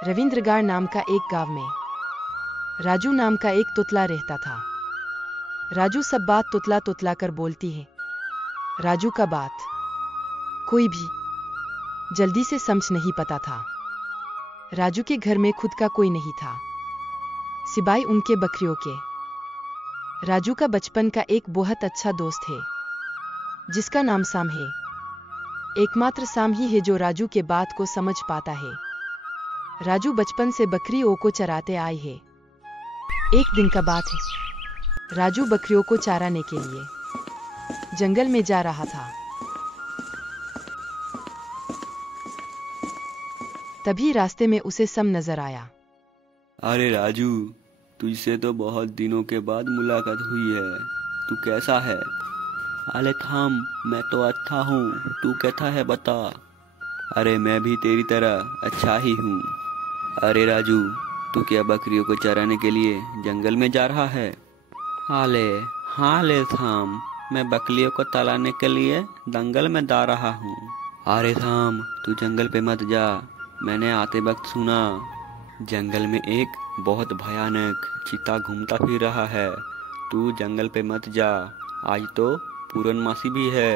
रविंद्रगाड़ नाम का एक गांव में राजू नाम का एक तुतला रहता था। राजू सब बात तुतला तुतला कर बोलती है। राजू का बात कोई भी जल्दी से समझ नहीं पाता था। राजू के घर में खुद का कोई नहीं था सिवाय उनके बकरियों के। राजू का बचपन का एक बहुत अच्छा दोस्त है जिसका नाम साम है। एकमात्र साम ही है जो राजू के बात को समझ पाता है। राजू बचपन से बकरियों को चराते आए हैं। एक दिन का बात है, राजू बकरियों को चराने के लिए जंगल में जा रहा था। तभी रास्ते में उसे सम नजर आया। अरे राजू, तुझसे तो बहुत दिनों के बाद मुलाकात हुई है। तू कैसा है? अरे थाम, मैं तो अच्छा हूँ। तू कैसा है बता? अरे मैं भी तेरी तरह अच्छा ही हूँ। अरे राजू, तू क्या बकरियों को चराने के लिए जंगल में जा रहा है? हाँ ले थाम, मैं बकरियों को तलाने के लिए जंगल में जा रहा हूँ। अरे थाम, तू जंगल पे मत जा। मैंने आते वक्त सुना जंगल में एक बहुत भयानक चीता घूमता फिर रहा है। तू जंगल पे मत जा। आज तो पूर्णमासी भी है।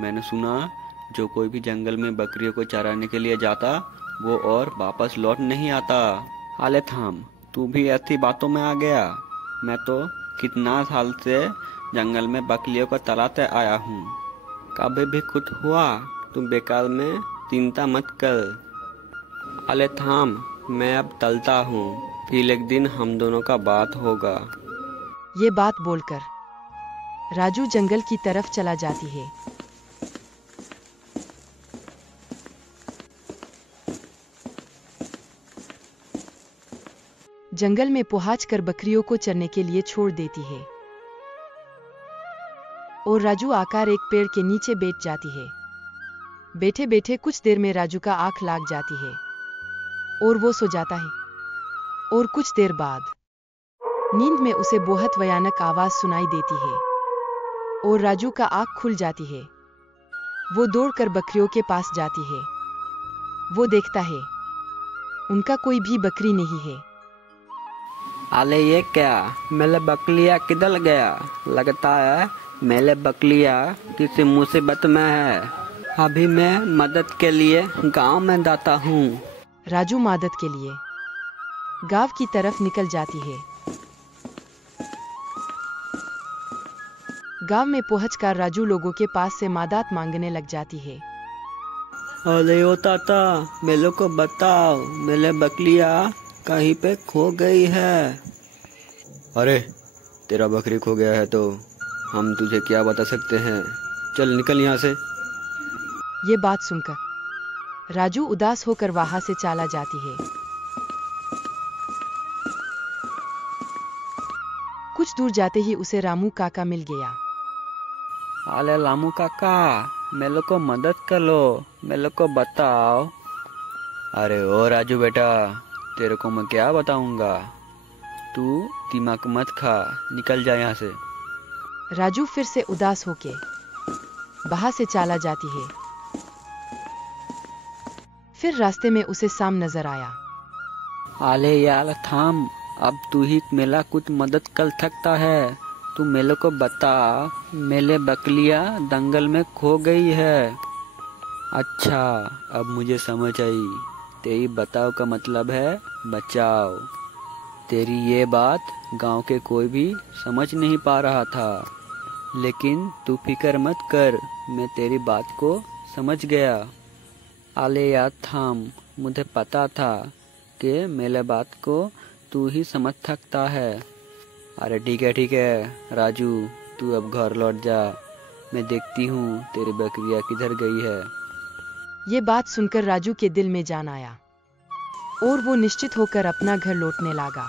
मैंने सुना जो कोई भी जंगल में बकरियों को चराने के लिए जाता वो और वापस लौट नहीं आता। अरे थाम, तू भी ऐसी बातों में आ गया। मैं तो कितना साल से जंगल में बकरियों को तलाते आया हूँ। कभी भी कुछ हुआ तू बेकार में चिंता मत कर। अरे थाम, मैं अब तलता हूँ, फिर एक दिन हम दोनों का बात होगा। ये बात बोलकर राजू जंगल की तरफ चला जाती है। जंगल में पहुंचकर बकरियों को चरने के लिए छोड़ देती है और राजू आकर एक पेड़ के नीचे बैठ जाती है। बैठे बैठे कुछ देर में राजू का आंख लाग जाती है और वो सो जाता है। और कुछ देर बाद नींद में उसे बहुत भयानक आवाज सुनाई देती है और राजू का आंख खुल जाती है। वो दौड़कर बकरियों के पास जाती है। वो देखता है उनका कोई भी बकरी नहीं है। अरे ये क्या, मेरे बकलिया किधर गया? लगता है मेरे बकलिया किसी मुसीबत में है। अभी मैं मदद के लिए गांव में जाता हूँ। राजू मदद के लिए गांव की तरफ निकल जाती है। गांव में पहुंचकर राजू लोगों के पास से मदद मांगने लग जाती है। अरे ओ ताता, मेरे को बताओ, मेरे बकलिया कहीं पे खो गई है। अरे तेरा बकरी खो गया है तो हम तुझे क्या बता सकते हैं। चल निकल यहाँ से। ये बात सुनकर राजू उदास होकर वहां से चला जाती है। कुछ दूर जाते ही उसे रामू काका मिल गया। अरे रामू काका, मेरे को मदद कर लो, मेरे को बताओ। अरे ओ राजू बेटा, तेरे को मैं क्या बताऊंगा। तू दिमाग मत खा, निकल जा यहाँ से। राजू फिर से उदास होके वहां से चला जाती है। फिर रास्ते में उसे साम नजर आया। अरे यार थाम, अब तू ही मेरा कुछ मदद कर सकता है। तू मेरे को बता, मेरे बकलिया दंगल में खो गई है। अच्छा, अब मुझे समझ आई। तेरी बताओ का मतलब है बचाओ। तेरी ये बात गांव के कोई भी समझ नहीं पा रहा था, लेकिन तू फिक्र मत कर, मैं तेरी बात को समझ गया। अरे यार थाम, मुझे पता था कि मेरे बात को तू ही समझ सकता है। अरे ठीक है राजू, तू अब घर लौट जा। मैं देखती हूँ तेरी बकरियाँ किधर गई है। ये बात सुनकर राजू के दिल में जान आया और वो निश्चित होकर अपना घर लौटने लगा।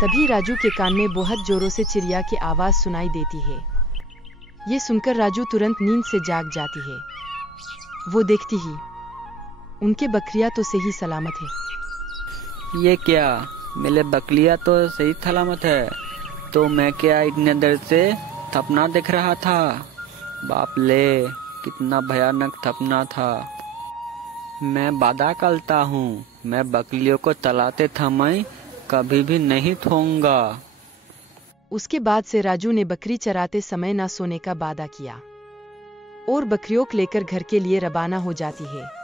तभी राजू के कान में बहुत जोरों से चिड़िया की आवाज सुनाई देती है। ये सुनकर राजू तुरंत नींद से जाग जाती है। वो देखती ही उनके बकरियां तो सही सलामत है। ये क्या, मेरे बकलिया तो सही सलामत है। तो मैं क्या इतने देर से सपना देख रहा था? बाप ले, कितना भयानक सपना था। मैं वादा करता हूँ, मैं बकरियों को चलाते समय कभी भी नहीं सोऊंगा। उसके बाद से राजू ने बकरी चराते समय ना सोने का वादा किया और बकरियों को लेकर घर के लिए रवाना हो जाती है।